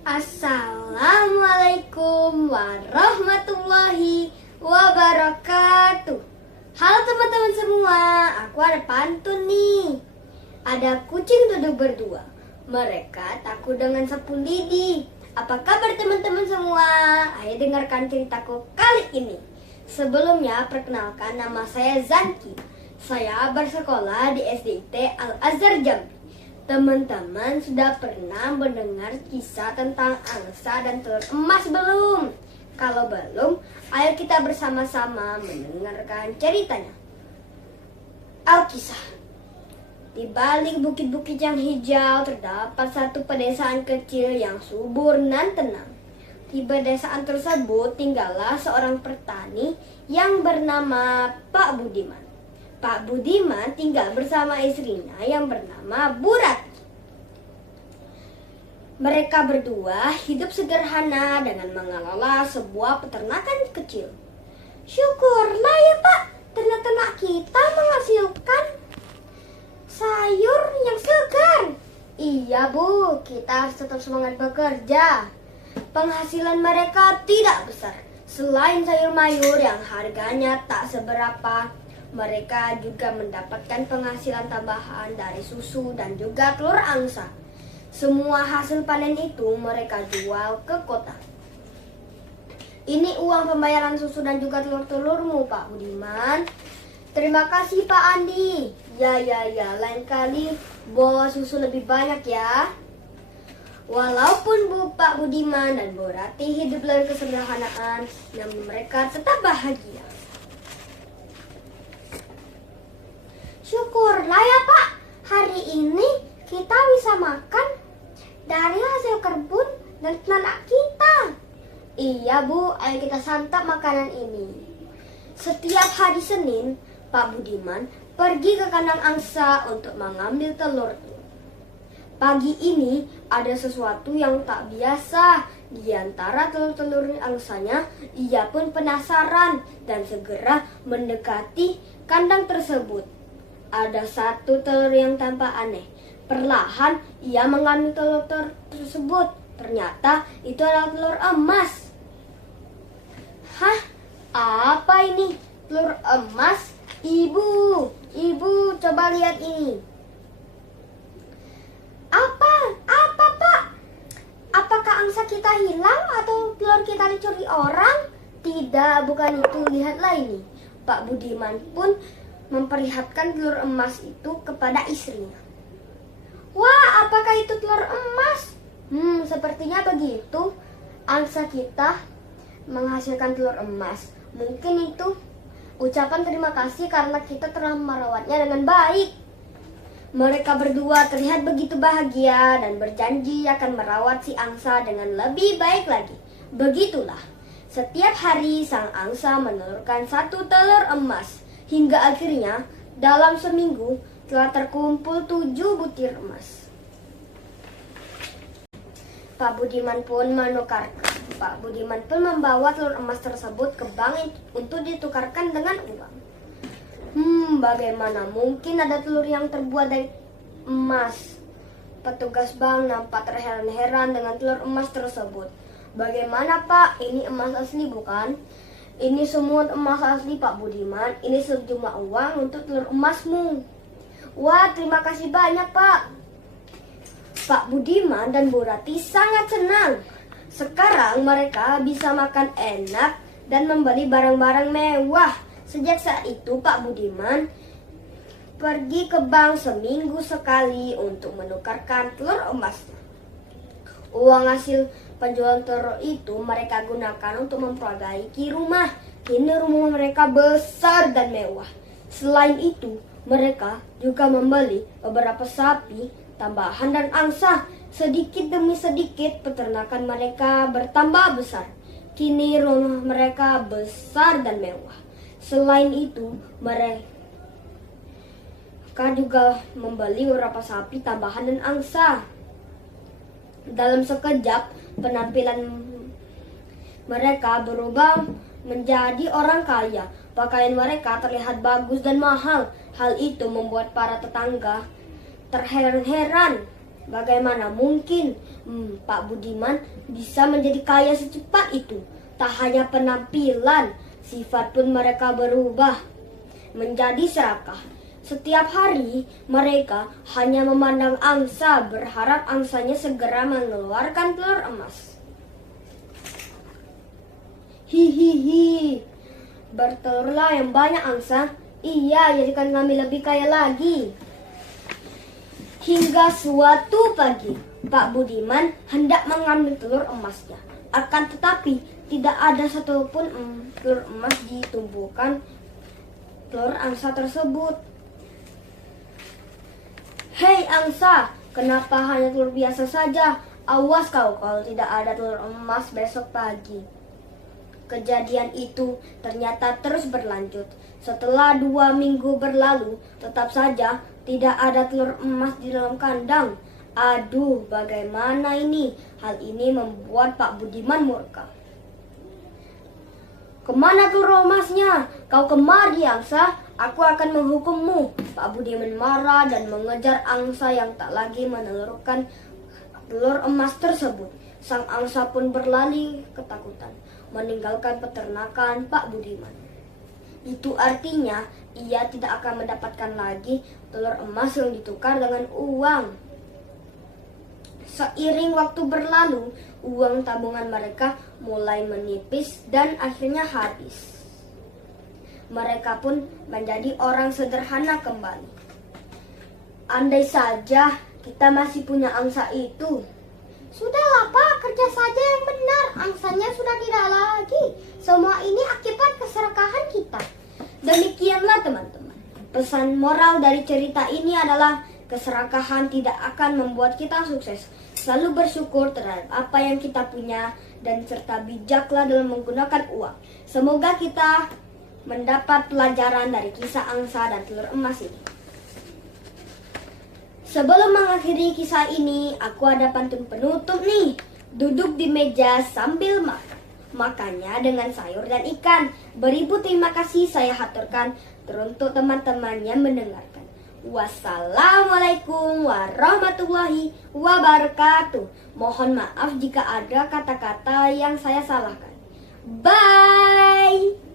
Assalamualaikum warahmatullahi wabarakatuh. Halo teman-teman semua, aku ada pantun nih. Ada kucing duduk berdua, mereka takut dengan sapu lidi. Apa kabar teman-teman semua? Ayo dengarkan ceritaku kali ini. Sebelumnya perkenalkan, nama saya Zanki. Saya bersekolah di SDIT Al-Azhar Jambi. Teman-teman sudah pernah mendengar kisah tentang angsa dan telur emas belum? Kalau belum, ayo kita bersama-sama mendengarkan ceritanya. Alkisah. Di balik bukit-bukit yang hijau terdapat satu pedesaan kecil yang subur dan tenang. Di pedesaan tersebut tinggallah seorang petani yang bernama Pak Budiman. Pak Budiman tinggal bersama istrinya yang bernama Bu Rati. Mereka berdua hidup sederhana dengan mengelola sebuah peternakan kecil. Syukurlah ya Pak, ternak-ternak kita menghasilkan sayur yang segar. Iya Bu, kita harus tetap semangat bekerja. Penghasilan mereka tidak besar. Selain sayur mayur yang harganya tak seberapa, mereka juga mendapatkan penghasilan tambahan dari susu dan juga telur angsa. Semua hasil panen itu mereka jual ke kota. Ini uang pembayaran susu dan juga telur-telurmu Pak Budiman. Terima kasih Pak Andi. Ya, lain kali bawa susu lebih banyak ya. Walaupun Pak Budiman dan Bu Rati hidup dalam kesederhanaan, namun mereka tetap bahagia. Syukurlah ya Pak, hari ini kita bisa makan dari hasil kebun dan ternak kita. Iya Bu, ayo kita santap makanan ini. Setiap hari Senin, Pak Budiman pergi ke kandang angsa untuk mengambil telur. Pagi ini ada sesuatu yang tak biasa. Di antara telur-telur angsanya, ia pun penasaran dan segera mendekati kandang tersebut. Ada satu telur yang tampak aneh. Perlahan ia mengambil telur tersebut. Ternyata itu adalah telur emas. Hah? Apa ini? Telur emas? Ibu, coba lihat ini. Apa Pak? Apakah angsa kita hilang atau telur kita dicuri orang? Tidak, bukan itu. Lihatlah ini. Pak Budiman pun memperlihatkan telur emas itu kepada istrinya. Wah, apakah itu telur emas? Sepertinya begitu. Angsa kita menghasilkan telur emas. Mungkin itu ucapan terima kasih karena kita telah merawatnya dengan baik. Mereka berdua terlihat begitu bahagia dan berjanji akan merawat si angsa dengan lebih baik lagi. Begitulah, setiap hari sang angsa menelurkan satu telur emas. Hingga akhirnya dalam seminggu telah terkumpul 7 butir emas. Pak Budiman pun membawa telur emas tersebut ke bank untuk ditukarkan dengan uang. Bagaimana mungkin ada telur yang terbuat dari emas? Petugas bank nampak terheran-heran dengan telur emas tersebut. Bagaimana Pak? Ini emas asli bukan? Ini semua emas asli Pak Budiman. Ini sejumlah uang untuk telur emasmu. Wah, terima kasih banyak Pak. Pak Budiman dan Bu Rati sangat senang. Sekarang mereka bisa makan enak dan membeli barang-barang mewah. Sejak saat itu Pak Budiman pergi ke bank seminggu sekali untuk menukarkan telur emasnya. Uang hasil penjualan telur itu mereka gunakan untuk memperbaiki rumah. Kini rumah mereka besar dan mewah. Selain itu, mereka juga membeli beberapa sapi, tambahan dan angsa. Sedikit demi sedikit peternakan mereka bertambah besar. Kini rumah mereka besar dan mewah. Selain itu, mereka juga membeli beberapa sapi, tambahan dan angsa. Dalam sekejap, penampilan mereka berubah menjadi orang kaya. Pakaian mereka terlihat bagus dan mahal. Hal itu membuat para tetangga terheran-heran. Bagaimana mungkin Pak Budiman bisa menjadi kaya secepat itu? Tak hanya penampilan, sifat pun mereka berubah menjadi serakah. Setiap hari mereka hanya memandang angsa, berharap angsanya segera mengeluarkan telur emas. Hihihi, bertelurlah yang banyak angsa. Iya, jadikan kami lebih kaya lagi. Hingga suatu pagi, Pak Budiman hendak mengambil telur emasnya. Akan tetapi, tidak ada satupun telur emas di tumpukan telur angsa tersebut. Hei angsa, kenapa hanya telur biasa saja? Awas kau kalau tidak ada telur emas besok pagi. Kejadian itu ternyata terus berlanjut. Setelah 2 minggu berlalu, tetap saja tidak ada telur emas di dalam kandang. Aduh, bagaimana ini? Hal ini membuat Pak Budiman murka. Kemana telur emasnya? Kau kemari, angsa. Aku akan menghukummu. Pak Budiman marah dan mengejar angsa yang tak lagi menelurkan telur emas tersebut. Sang angsa pun berlari ketakutan, meninggalkan peternakan Pak Budiman. Itu artinya ia tidak akan mendapatkan lagi telur emas yang ditukar dengan uang. Seiring waktu berlalu, uang tabungan mereka mulai menipis dan akhirnya habis. Mereka pun menjadi orang sederhana kembali. Andai saja kita masih punya angsa itu. Sudahlah Pak, kerja saja yang benar. Angsanya sudah tidak lagi. Semua ini akibat keserakahan kita. Demikianlah teman-teman. Pesan moral dari cerita ini adalah keserakahan tidak akan membuat kita sukses. Selalu bersyukur terhadap apa yang kita punya dan serta bijaklah dalam menggunakan uang. Semoga kita mendapat pelajaran dari kisah angsa dan telur emas ini. Sebelum mengakhiri kisah ini, aku ada pantun penutup nih. Duduk di meja sambil makan, makannya dengan sayur dan ikan. Beribu terima kasih saya haturkan teruntuk teman-teman yang mendengarkan. Wassalamualaikum warahmatullahi wabarakatuh. Mohon maaf jika ada kata-kata yang saya salahkan. Bye.